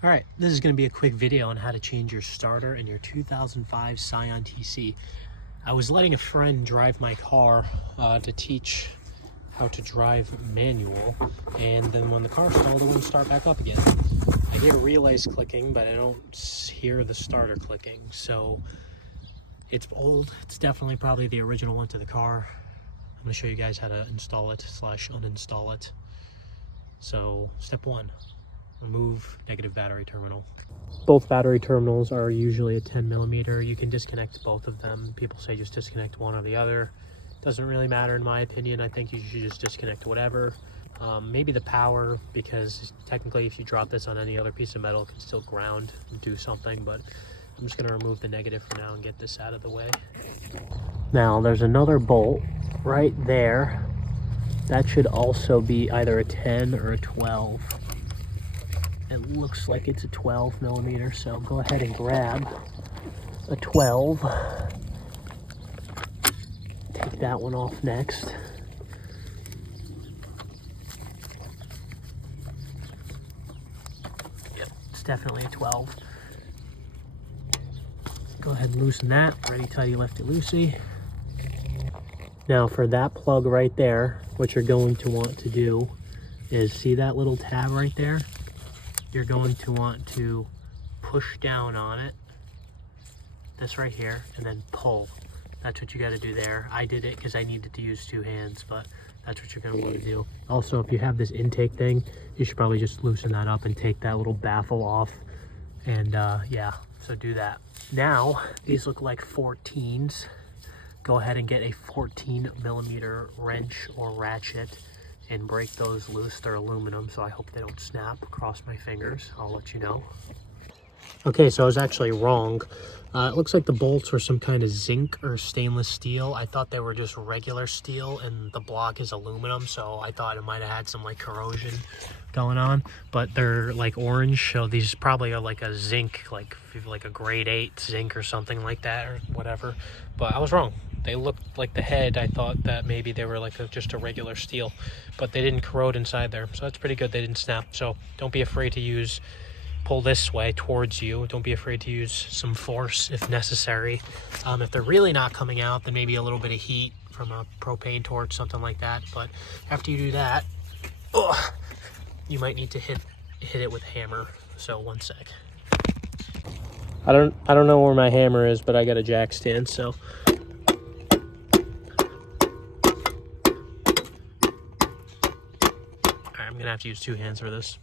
All right, this is going to be a quick video on how to change your starter in your 2005 Scion TC. I was letting a friend drive my car to teach how to drive manual, and then when the car stalled, it wouldn't start back up again. I hear relays clicking, but I don't hear the starter clicking, so it's old. It's definitely probably the original one to the car. I'm going to show you guys how to install it / uninstall it. So step one, remove negative battery terminal. Both battery terminals are usually a 10mm. You can disconnect both of them. People say just disconnect one or the other. Doesn't really matter in my opinion. I think you should just disconnect whatever. Maybe the power, because technically if you drop this on any other piece of metal, it can still ground and do something, but I'm just going to remove the negative for now and get this out of the way. Now there's another bolt right there. That should also be either a 10 or a 12. It looks like it's a 12mm, so go ahead and grab a 12. Take that one off next. Yep, it's definitely a 12. Go ahead and loosen that. Ready, tighty, lefty, loosey. Now for that plug right there, what you're going to want to do is, see that little tab right there? You're going to want to push down on it, this right here, and then pull. That's what you got to do there. I did it because I needed to use two hands, but that's what you're going to want to do. Also, if you have this intake thing, you should probably just loosen that up and take that little baffle off. And yeah, so do that. Now, these look like 14s. Go ahead and get a 14mm wrench or ratchet and break those loose. They're aluminum, so I hope they don't snap. Cross my fingers. I'll let you know. Okay, so I was actually wrong. It looks like the bolts were some kind of zinc or stainless steel. I thought they were just regular steel, and the block is aluminum, so I thought it might have had some like corrosion going on, but they're like orange, so these probably are like a zinc, like a grade 8 zinc or something like that, or whatever. But I was wrong. They looked like the head. I thought that maybe they were like just a regular steel, but they didn't corrode inside there, so that's pretty good. They didn't snap. So don't be afraid to pull this way towards you. Don't be afraid to use some force if necessary. If they're really not coming out, then maybe a little bit of heat from a propane torch, something like that. But after you do that, you might need to hit it with a hammer. So one sec. I don't know where my hammer is, but I got a jack stand, so I'm gonna have to use two hands for this.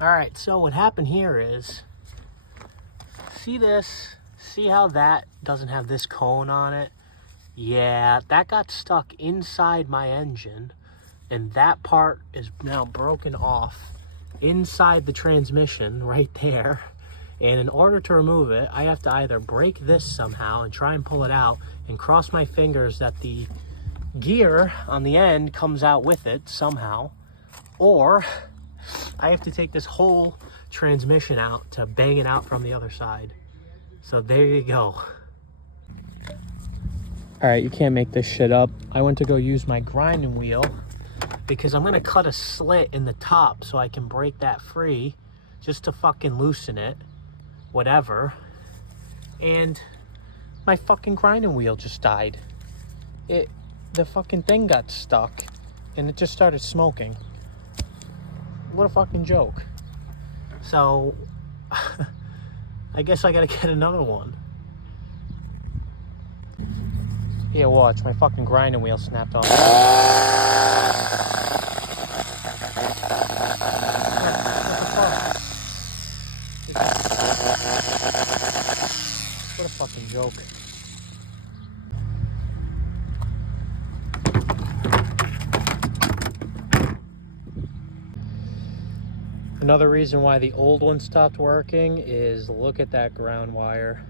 All right, so what happened here is, see this? See how that doesn't have this cone on it? Yeah, that got stuck inside my engine, and that part is now broken off inside the transmission right there. And in order to remove it, I have to either break this somehow and try and pull it out and cross my fingers that the gear on the end comes out with it somehow, or I have to take this whole transmission out to bang it out from the other side. So there you go. All right, you can't make this shit up. I went to go use my grinding wheel because I'm gonna cut a slit in the top so I can break that free, just to fucking loosen it, whatever. And my fucking grinding wheel just died. The fucking thing got stuck and it just started smoking. What a fucking joke. So I guess I gotta get another one. Yeah, watch, my fucking grinding wheel snapped off. What a fucking joke. Another reason why the old one stopped working is, look at that ground wire.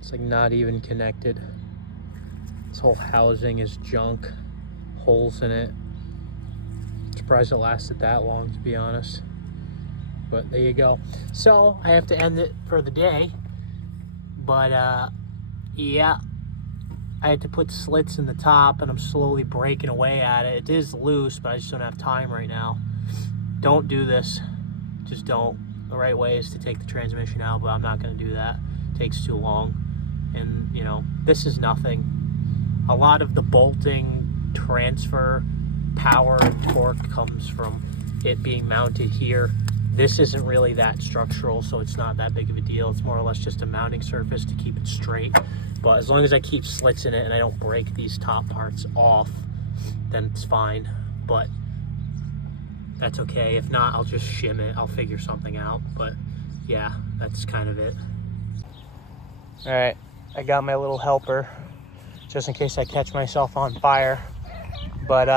It's like not even connected. This whole housing is junk, holes in it. I'm surprised it lasted that long, to be honest. But there you go. So I have to end it for the day. But yeah, I had to put slits in the top, and I'm slowly breaking away at it. It is loose, but I just don't have time right now. Don't do this. Just just don't. The right way is to take the transmission out, but I'm not going to do that. It takes too long. And, you know, this is nothing. A lot of the bolting, transfer, power, and torque comes from it being mounted here. This isn't really that structural, so it's not that big of a deal. It's more or less just a mounting surface to keep it straight. But as long as I keep slits in it and I don't break these top parts off, then it's fine. But that's okay. If not, I'll just shim it. I'll figure something out. But yeah, that's kind of it. All right, I got my little helper just in case I catch myself on fire. But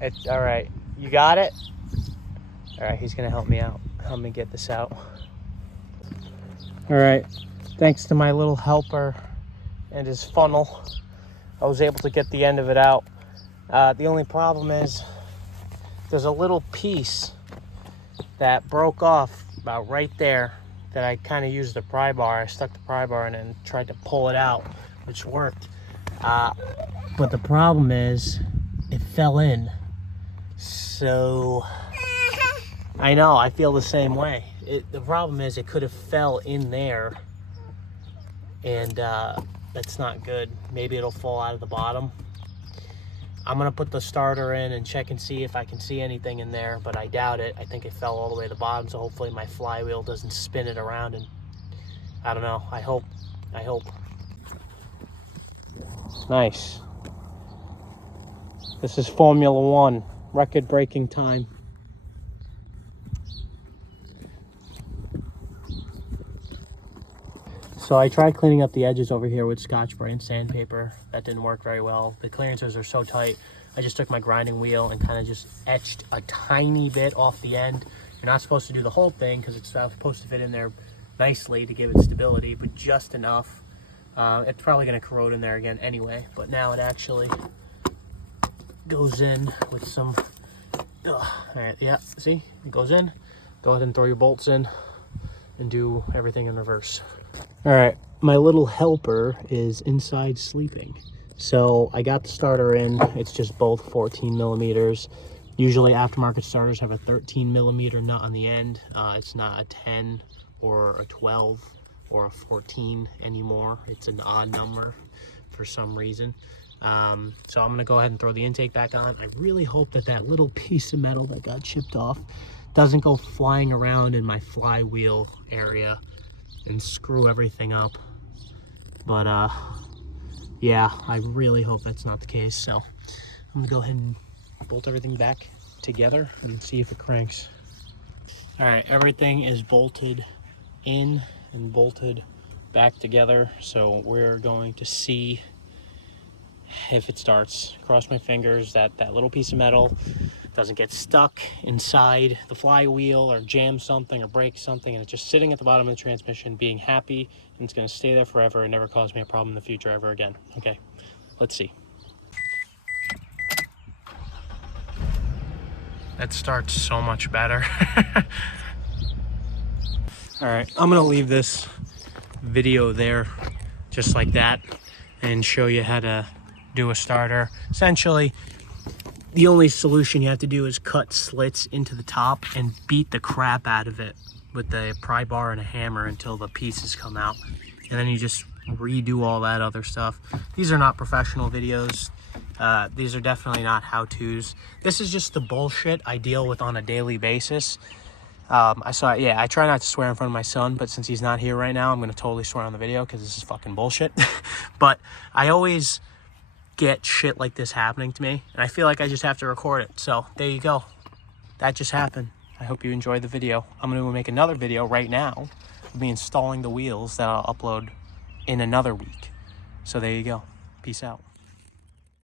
it's all right. You got it? All right, he's gonna help me out. Help me get this out. All right, thanks to my little helper and his funnel, I was able to get the end of it out. The only problem is there's a little piece that broke off about right there that I kind of used the pry bar. I stuck the pry bar in and tried to pull it out, which worked. But the problem is it fell in. So I know, I feel the same way. The problem is it could have fell in there, and that's not good. Maybe it'll fall out of the bottom. I'm gonna put the starter in and check and see if I can see anything in there, but I doubt it. I think it fell all the way to the bottom, so hopefully my flywheel doesn't spin it around, and I don't know, I hope. Nice. This is Formula One, record-breaking time. So I tried cleaning up the edges over here with Scotch Brite and sandpaper. That didn't work very well. The clearances are so tight. I just took my grinding wheel and kind of just etched a tiny bit off the end. You're not supposed to do the whole thing because it's not supposed to fit in there nicely to give it stability, but just enough. It's probably going to corrode in there again anyway, but now it actually goes in with some... All right, yeah, see? It goes in. Go ahead and throw your bolts in and do everything in reverse. All right, my little helper is inside sleeping. So I got the starter in. It's just both 14 millimeters. Usually aftermarket starters have a 13 millimeter nut on the end. It's not a 10 or a 12 or a 14 anymore. It's an odd number for some reason. So I'm gonna go ahead and throw the intake back on. I really hope that that little piece of metal that got chipped off doesn't go flying around in my flywheel area and screw everything up. But yeah, I really hope that's not the case. So I'm gonna go ahead and bolt everything back together and see if it cranks. All right, everything is bolted in and bolted back together. So we're going to see if it starts. Cross my fingers that that little piece of metal doesn't get stuck inside the flywheel or jam something or break something, and it's just sitting at the bottom of the transmission being happy, and it's going to stay there forever and never cause me a problem in the future ever again. Okay, let's see. That starts so much better. All right, I'm going to leave this video there just like that and show you how to do a starter. Essentially, the only solution you have to do is cut slits into the top and beat the crap out of it with the pry bar and a hammer until the pieces come out. And then you just redo all that other stuff. These are not professional videos. These are definitely not how-tos. This is just the bullshit I deal with on a daily basis. I try not to swear in front of my son, but since he's not here right now, I'm going to totally swear on the video because this is fucking bullshit. But I always get shit like this happening to me, and I feel like I just have to record it. So there you go. That just happened. I hope you enjoyed the video. I'm going to make another video right now of me installing the wheels that I'll upload in another week. So there you go. Peace out.